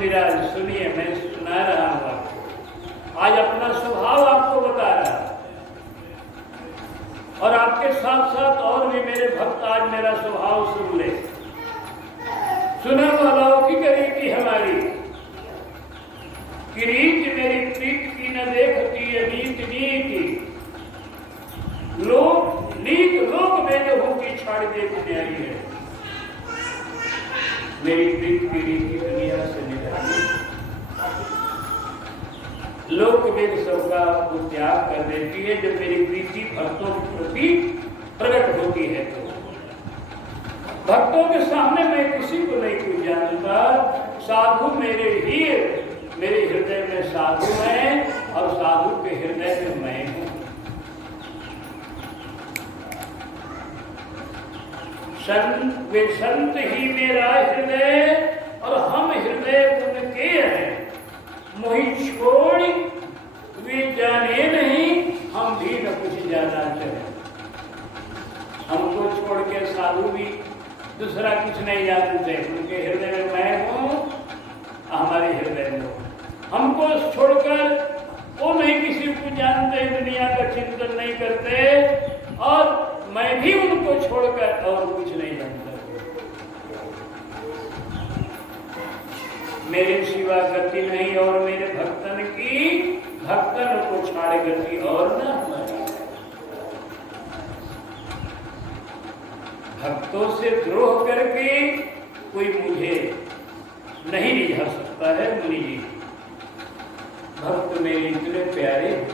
मुनिराज सुनिए, मैं सुना रहा हूँ आपको। आज अपना स्वभाव आपको बता रहा हूं और आपके साथ साथ और भी मेरे भक्त आज मेरा स्वभाव सुन ले। सुना वालाओं की रीति हमारी, कि रीत मेरी प्रीत की न देखती अनीत नीति, लोक नीत लोक में हूं की छाड़ देखने आई है। मेरी प्रीत की रीति दुनिया से निकाली, लोक वेद सबका त्याग कर देती है। जब मेरी प्रीति भक्तों के प्रति प्रकट होती है तो भक्तों के सामने मैं किसी को नहीं कुछ जानता। साधु मेरे हृदय में साधु है और साधु के हृदय में मैं हूं। वे संत ही मेरा हृदय और हम हृदय उनके हैं। मोहि छोड़ वे जाने नहीं, हम भी न कुछ जाना चाहे। हमको छोड़ के साधु भी दूसरा कुछ नहीं जानते। उनके हृदय में मैं हूँ, हमारे हृदय में हमको छोड़कर वो नहीं किसी को जानते, दुनिया का चिंतन नहीं करते और मैं भी उनको छोड़कर और कुछ नहीं जानता। मेरे सिवा गति नहीं और मेरे भक्तन को छाड़े गति और न हमारी। भक्तों से द्रोह करके कोई मुझे नहीं रिझा सकता है। मुनि जी, भक्त मेरे इतने प्यारे हैं,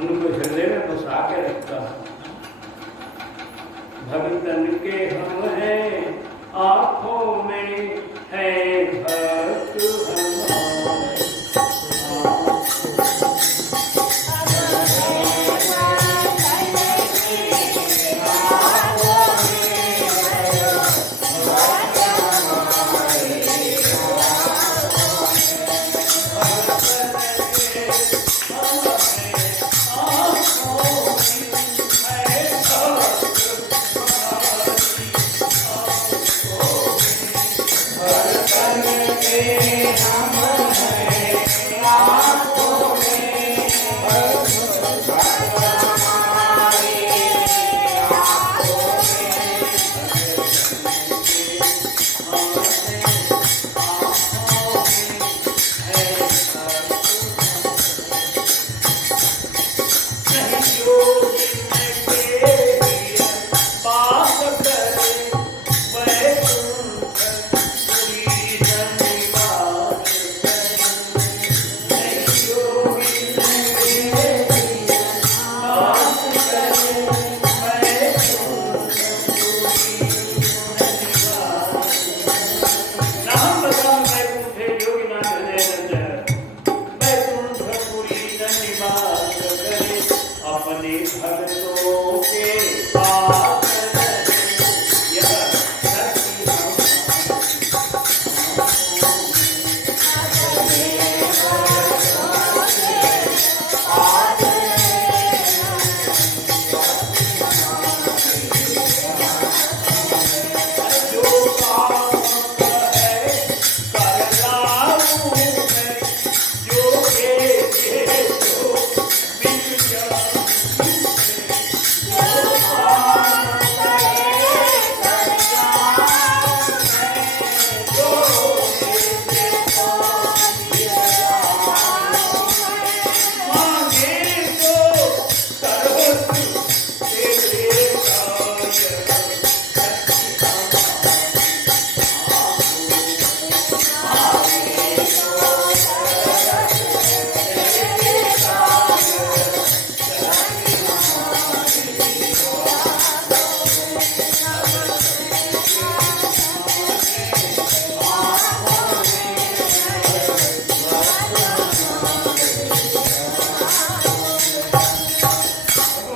उनको हृदय में बसा के रखता हूं। भक्तन के हम हैं, आंखों में है भक्त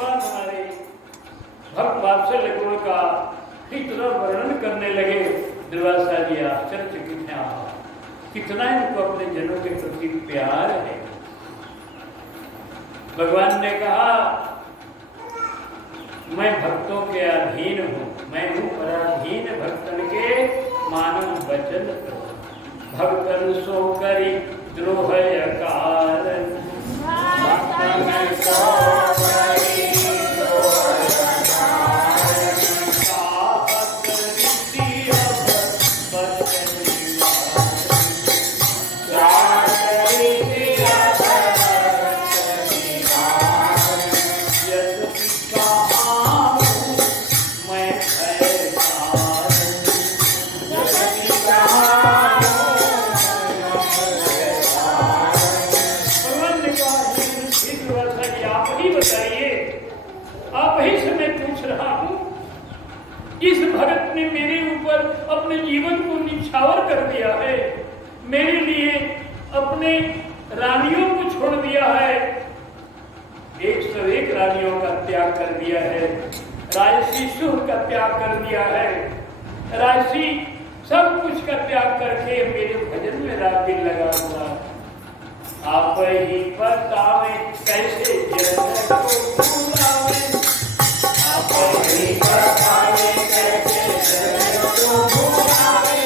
हमारे। कितना इनको अपने जनों के प्रति प्यार है। भगवान ने कहा मैं भक्तों के अधीन हूँ, मैं हूँ पराधीन भक्तन के मानव वचन। भक्तन सो करी द्रोह कारण आप ही से मैं पूछ रहा हूं, इस भगत ने मेरे ऊपर अपने जीवन को निछावर कर दिया है, मेरे लिए अपने रानियों को छोड़ दिया है, 101 रानियों का त्याग कर दिया है, राजसी सुख का त्याग कर दिया है, राजसी सब कुछ का त्याग करके मेरे भजन में रात दिन लगा हुआ। आप ही बतावे कैसे जन्नत को भुलावे, आप ही बतावे कैसे जन्नत को भुलावे,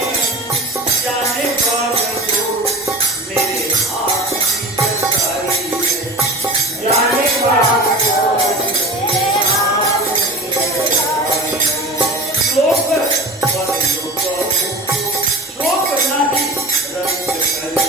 जाने बावजूद मेरे हाथ की तरकारी है, जाने बावजूद मेरे हाथ की तरकारी है। श्लोक और लोक श्लोक नहीं रंग करे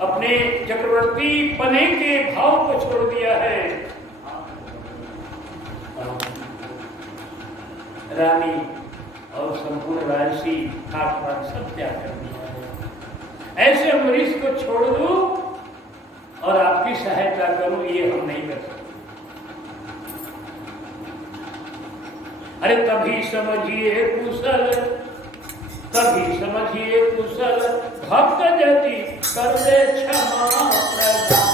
अपने चक्रवर्ती पने के भाव को छोड़ दिया है, रानी और संपूर्ण राजसी ठाट बाट सब त्याग कर दिया है। ऐसे अमरीश को छोड़ दूं और आपकी सहायता करूं, ये हम नहीं कर सकते। अरे तभी समझिए कुशल, तभी समझिए कुशल, भक्त जति कर दे क्षमा प्रदान।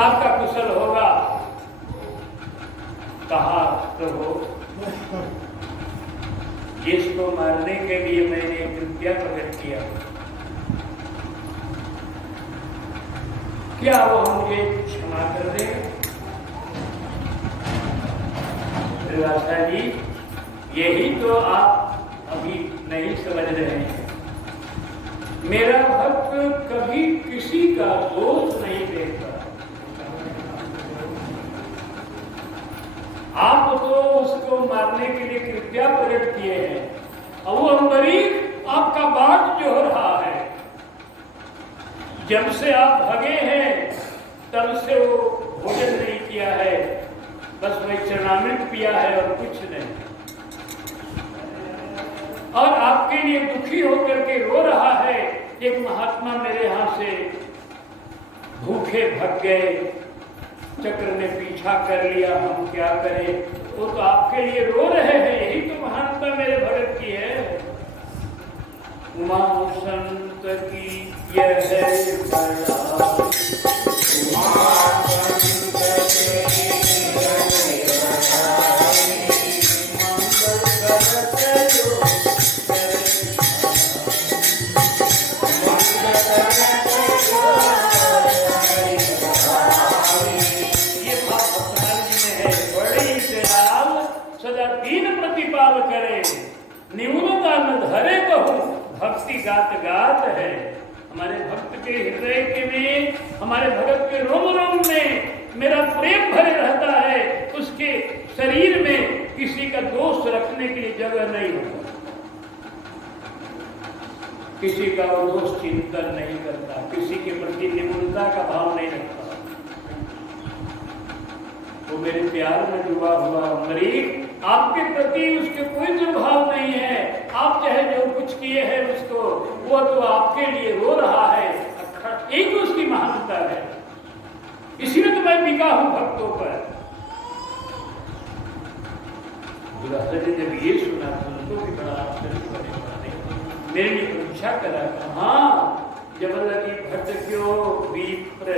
आपका कुशल होगा। कहा प्रभु, जिसको मारने के लिए मैंने विद्या प्रकट किया, क्या वो मुझे क्षमा कर देगा? दुर्वासा जी, यही तो आप अभी नहीं समझ रहे हैं। मेरा भक्त कभी किसी का दोष नहीं देखता। आप तो उसको मारने के लिए कृपया प्रकट किए हैं और वो अम्बरीश आपका बाट जो रहा है। जब से आप भगे हैं तब से वो भोजन नहीं किया है, बस वही चरणामृत पिया है और कुछ नहीं। और आपके लिए दुखी होकर के रो रहा है। एक महात्मा मेरे यहां से भूखे भग गए, चक्र ने पीछा कर लिया, हम क्या करें। वो तो आपके लिए रो रहे हैं। यही तो महानता मेरे भगत की है। उमा संत की यह है बड़ा, भक्ति गात गात है। हमारे भक्त के हृदय के में, हमारे भगत के रोम रोम में मेरा प्रेम भरे रहता है। उसके शरीर में किसी का दोष रखने के लिए जगह नहीं होता, किसी का वो दोष चिंतन नहीं करता, किसी के प्रति निपुणता का भाव नहीं रखता। वो मेरे प्यार में डूबा हुआ अम्बरीश, आपके प्रति उसके कोई दुर्भाव नहीं है। आप चाहे जो कुछ किए हैं उसको, वो तो आपके लिए रो रहा है। एक उसकी महानता है, इसीलिए तो मैं बिका हूं भक्तों पर। दुर्वासा जी जब ये सुना तो उनको भी बड़ा आश्चर्य पड़े। मेरे लिए परीक्षा करा, हाँ जब लगी भट्ट क्यों विप्र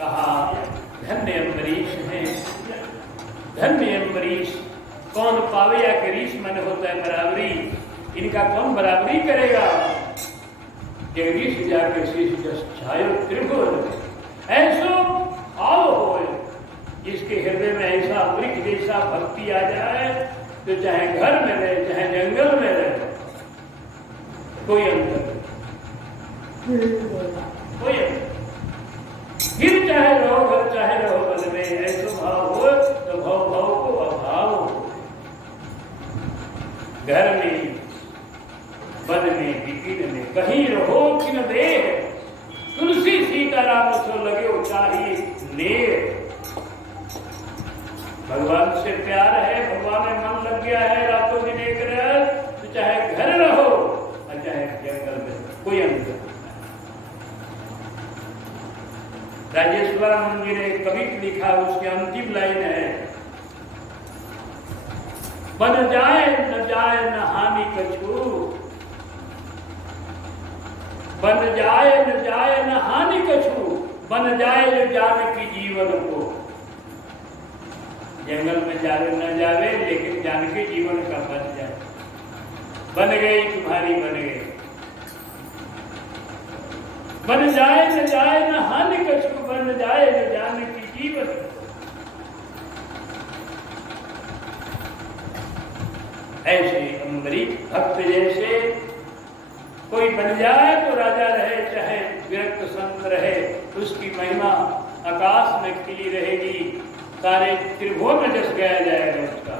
कहा धन्य अम्बरीश हैं, धन्य अम्बरीश, कौन पावे या करीश मन होता है बराबरी, इनका कौन बराबरी करेगा। जगदीश जाके शीश जस छायो त्रिभुवन, ऐसो आओ होए जिसके हृदय में ऐसा वृक्ष जैसा भक्ति आ जाए तो चाहे घर में रहे चाहे जंगल में रहे कोई अंतर कोई अंतर। फिर चाहे रहो घर चाहे रहो बन में, ऐसा भाव हो तो भाव भाव को अभाव हो। घर में वन में विपिन में कहीं रहो कि न देह, तुलसी सीताराम सो लगे चाहिए नेह। भगवान से प्यार है, भगवान में मन लग गया है, रातों दिन एक रह तो चाहे घर रहो और चाहे जंगल में, कोई अंतर। राजेश्वरम जी ने कविता लिखा, उसकी अंतिम लाइन है, बन जाए न हानि कछु, बन जाए न हानि कछु, बन जाए जो जानकी जीवन को। जंगल में जावे न जावे लेकिन जानकी जीवन का बन जाए। बन गई तुम्हारी बन गई, बन जाए न हानि कछु, बन जाए जो जानकी जीवन को। ऐसे अम्बरीश भक्त जैसे कोई बन जाए तो राजा रहे, चाहे विरक्त संत रहे, उसकी महिमा आकाश में खिली रहेगी, सारे त्रिभुवन में जस गाया जाएगा उसका।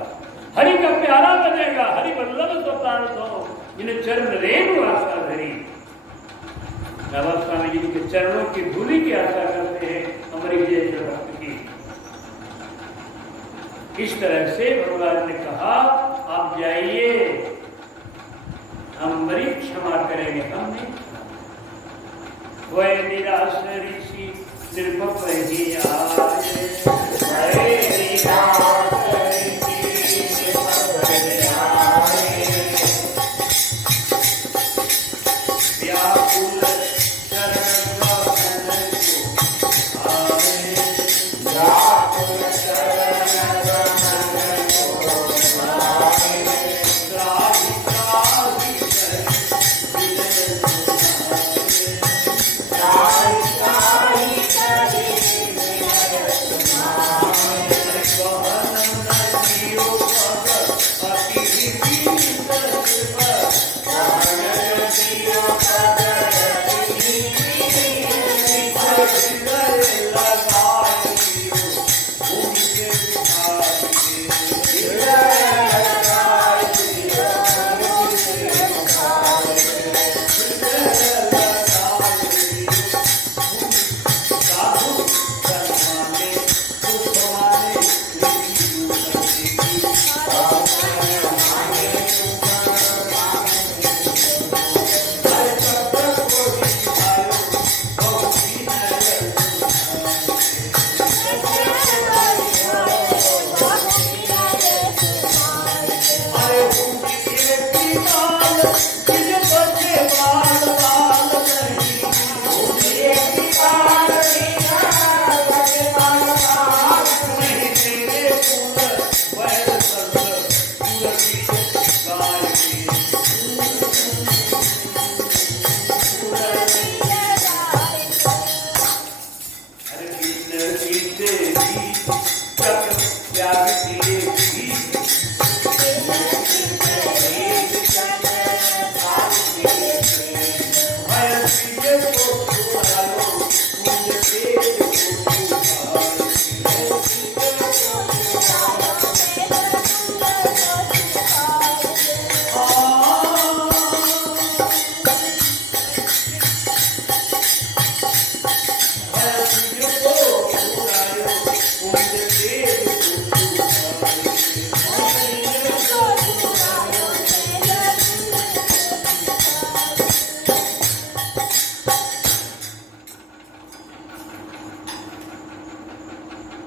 हरि का प्यारा बनेगा, हरि वल्लभ स्वप्रार्थो, जिन्हें चरण रेणु आशा धरी। बाबा स्वामी जी के चरणों की धूलि की आशा करते हैं अम्बरीश जैसे भक्त की। इस तरह से भगवान ने कहा आप जाइए, अम्बरीश क्षमा करेंगे, हम नहीं। वह निराश ऋषि निर्भप ही आए, वह निराश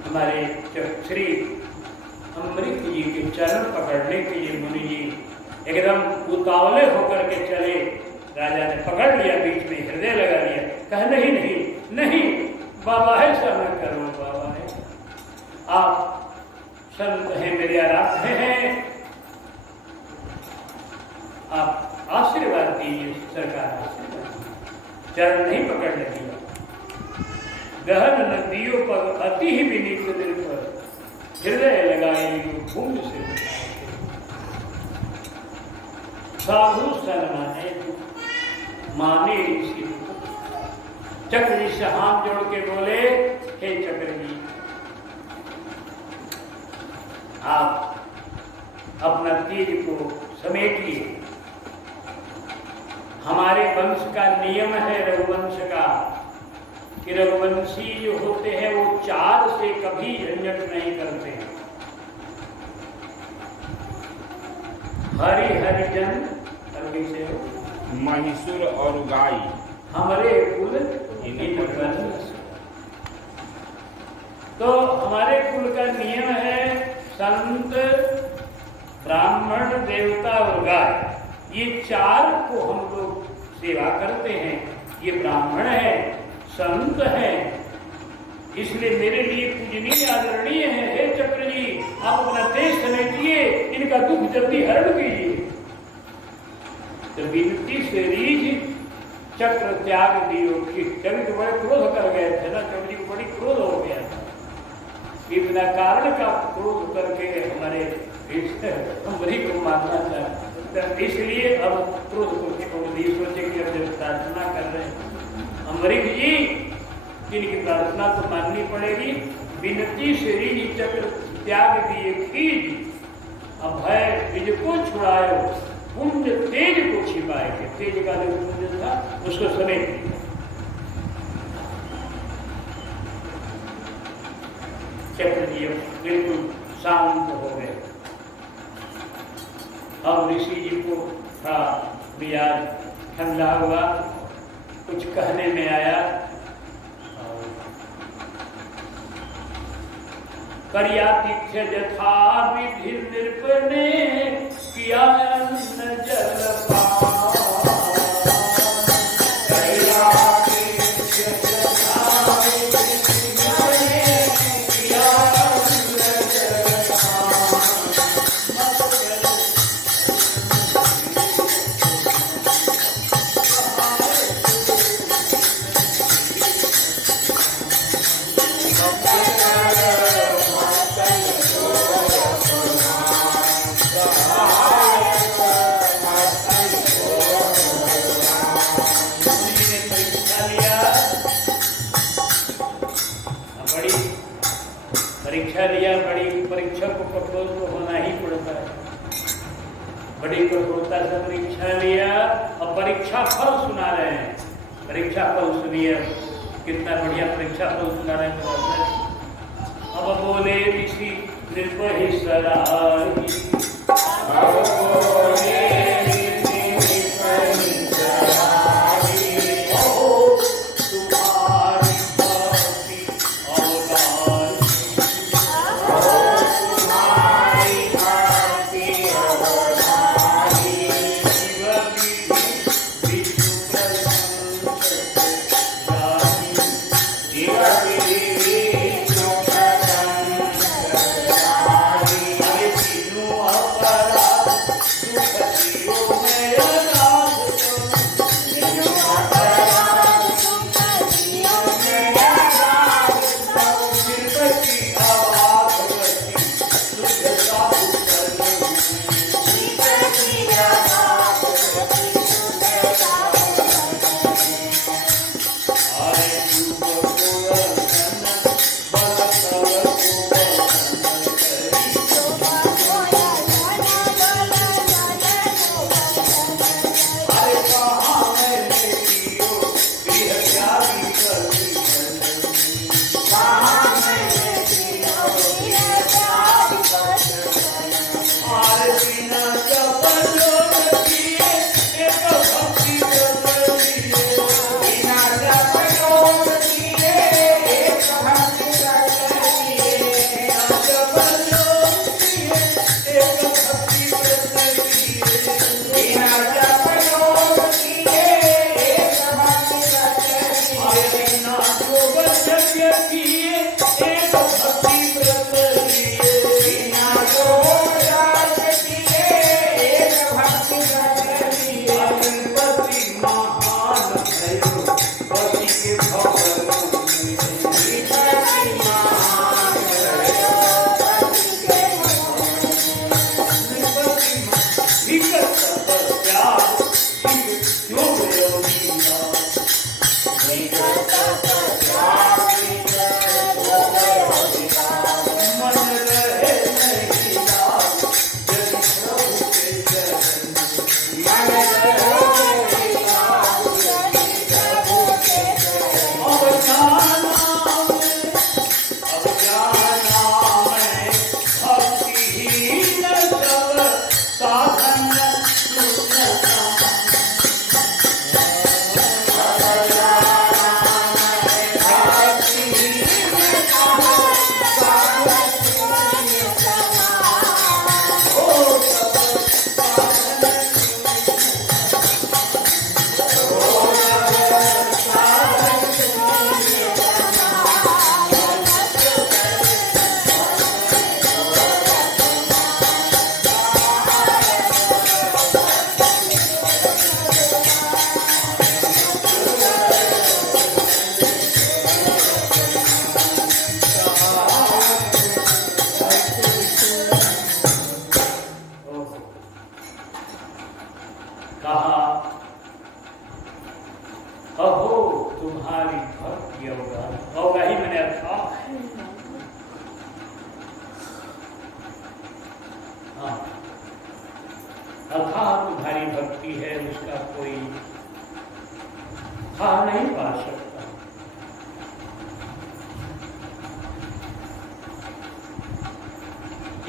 हमारे श्री अम्बरीश जी के चरण पकड़ने के लिए मुनि जी एकदम उतावले होकर के चले। राजा ने पकड़ लिया, बीच में हृदय लगा लिया, कहा नहीं नहीं नहीं, बाबा ऐसा न करो बाबा है, आप संत हैं, मेरे आराध्य हैं, आप आशीर्वाद दीजिए सरकार, आशीर्वाद। चरण नहीं पकड़ लगी, गहन नदियों पर अति ही विनीत दिल पर हृदय लगाए भूमि से साधु सलमाने माने ऋषि। चक्र जी से हाथ जोड़ के बोले, हे चक्र जी, आप अपना तीर को समेटिए। हमारे वंश का नियम है, रघुवंश का, कि रघुवंशी जो होते हैं वो चार से कभी झंझट नहीं करते हैं। हरि हरिजन से महिषुर और गाय हमारे कुल इन वंश। तो हमारे कुल का नियम है संत, ब्राह्मण, देवता और गाय, ये चार को हम लोग सेवा करते हैं। ये ब्राह्मण है, संत है, इसलिए मेरे लिए पूजनीय आदरणीय है। हे चक्र जी, आप अपना तेज समेटिए, इनका दुख जल्दी हरण कीजिए। तो विनती से रीझ चक्र त्याग दियो कि चक्र तो बड़े क्रोध कर गए थे ना, चक्र जी को बड़ी क्रोध हो गया था कि बिना कारण का क्रोध करके हमारे अम्बरी को मारना था। इसलिए अब क्रोध को छोड़ दिए, सोचे कि अब जब प्रार्थना कर रहे हैं अम्बरीश जी, इनकी प्रार्थना तो माननी पड़ेगी। विनती से रीझ चक्र त्याग दिए खीज, अब भय बीज को छुड़ायो, पुण्य तेज को छिपाएंगे। तेज का जो पुण्य था उसको समेट दिया। चक्र जी बिल्कुल शांत हो गए। अब ऋषि जी को था मिजाज ठंडा हुआ, कुछ कहने में आया। कर्यातिथ्य जथा विधि नृप ने किया अन्न जलपान। परीक्षा लिया, बड़ी परीक्षा को कठोर तो होना ही पड़ता है। बड़ी कठोरता से परीक्षा लिया और परीक्षा फल सुना रहे हैं। परीक्षा फल सुनिए, कितना बढ़िया परीक्षा फल सुना रहे हैं। अब बोले ऋषि निर्भय सराही,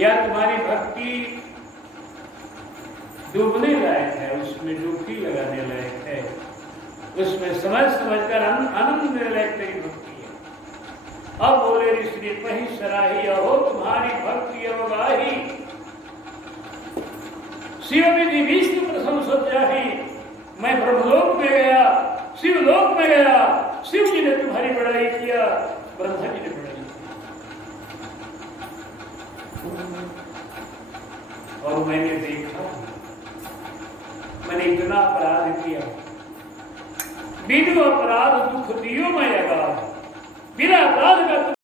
या तुम्हारी भक्ति डूबने लायक है, उसमें डुबकी लगाने लायक है, उसमें समझ कर आनंद लेने लायक तेरी भक्ति है। अब बोले ऋषि पही सराही, अहो तुम्हारी भक्ति अवगाही, शिव विधि विष्णु प्रथम सज्जाही। मैं ब्रह्मलोक में गया, शिवलोक में गया, शिव जी ने तुम्हारी बड़ाई किया, ब्रह्मा जी ने बड़ाई किया। और मैंने देखा, मैंने इतना अपराध किया, बिनु अपराध दुख दियो मैं अगाध, बिना अपराध का